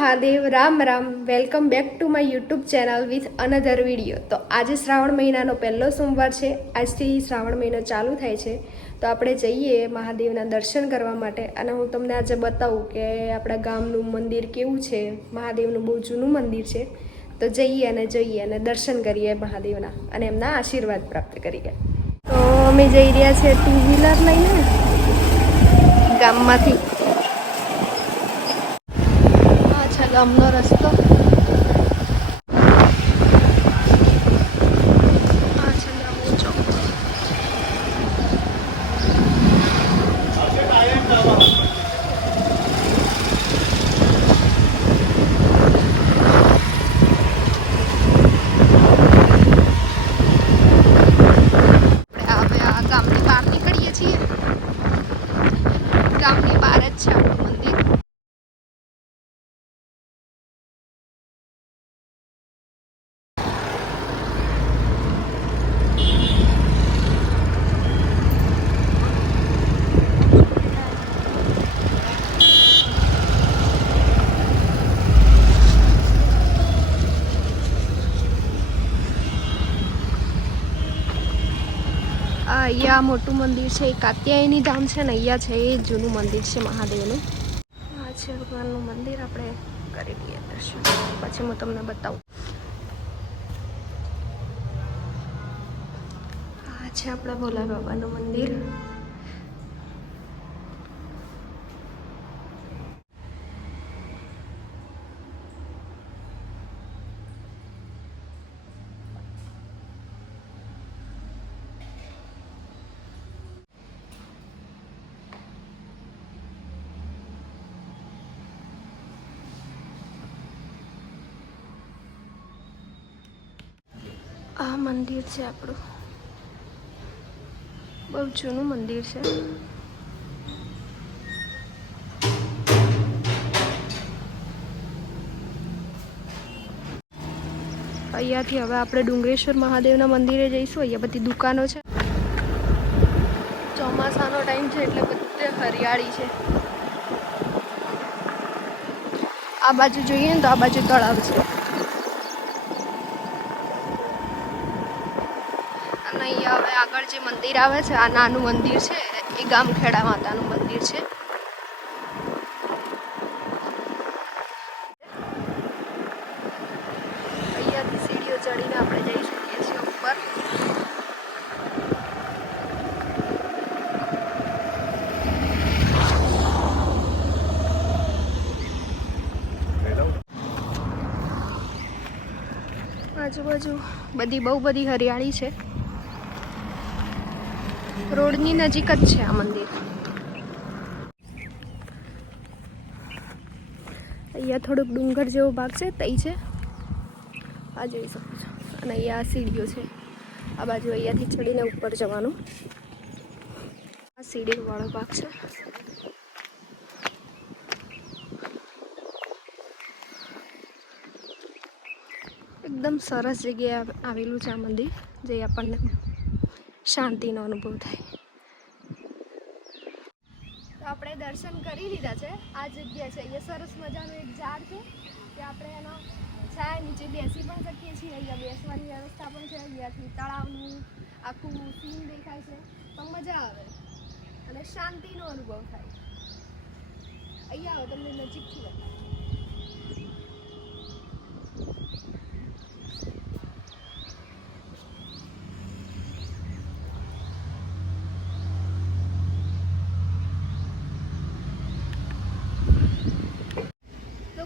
Mahadev, Ram Ram. Welcome back to my YouTube channel with another video. તો આજે શ્રાવણ મહિનાનો પહેલો સોમવાર છે. આજથી શ્રાવણ મહિનો ચાલુ થાય છે. તો આપણે જઈએ મહાદેવના દર્શન કરવા માટે. અને હું તમને આજે બતાવું કે આપણા ગામનું મંદિર કેવું છે. મહાદેવનું બહુ જૂનું મંદિર છે. તો જઈએ અને જોઈએ અને દર્શન કરીએ મહાદેવના અને એમના આશીર્વાદ પ્રાપ્ત કરીએ. તો અમે જઈ રહ્યા છીએ 2 વ્હીલર લઈને ગામમાંથી. ગામનો રસ્તો આ છે ગામનો ચોક. આપણે આ ગામની બહાર નીકળીએ છીએ. ગામની બહાર જ છે આપણું મંદિર. અહીંયા મોટું મંદિર છે, કાત્યાયની ધામ છે ને અહીંયા છે, એ જૂનું મંદિર છે મહાદેવનું. આ છે ભગવાનનું મંદિર. આપણે કરી લઈએ દર્શન, પછી હું તમને બતાવું. આ છે આપણા ભોલા બાબાનું મંદિર. આ મંદિર છે આપણું, બહુ જૂનું મંદિર છે. અહીંયાથી હવે આપણે ડુંગરેશ્વર મહાદેવના મંદિરે જઈશું. અહીંયા બધી દુકાનો છે. ચોમાસાનો ટાઈમ છે એટલે બધે હરિયાળી છે. આ બાજુ જોઈએ ને તો આ બાજુ તળાવ છે. અને અહીંયા હવે આગળ જે મંદિર આવે છે, આ નાનું મંદિર છે, એ ગામખેડા માતાનું મંદિર છે. અહીંયાથી સીડીઓ ચડીને આપણે જઈ શકીએ છીએ ઉપર. આજુબાજુ બહુ બધી હરિયાળી છે. રોડની નજીક જ છે આ મંદિર. અહીંયા થોડુંક ડુંગર જેવો ભાગ છે, તઈ છે, આ જોઈ શકો છો. અને અહીંયા સીડીઓ છે. આ બાજુ અહીંયાથી ચડીને ઉપર જવાનું. આ સીડી વાળો ભાગ છે. એકદમ સરસ જગ્યાએ આવેલું છે આ મંદિર, જે આપણને શાંતિનો અનુભવ થાય. તો આપણે દર્શન કરી લીધા છે. આ જગ્યા છે, અહીંયા સરસ મજાનું એક ઝાડ છે, કે આપણે એનો છાયા નીચે બેસી પણ શકીએ છીએ. અહીંયા બેસવાની વ્યવસ્થા પણ છે. અહીંયાથી તળાવનું આખું સીન દેખાય છે, તો મજા આવે અને શાંતિનો અનુભવ થાય. અહીંયા આવો, તમને નજીકથી બતાવો.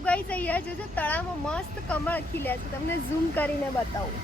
ગાઈસ, અહીંયા જોજો તળાવમાં મસ્ત કમળ ખીલ્યા છે. તમને ઝૂમ કરીને બતાવું.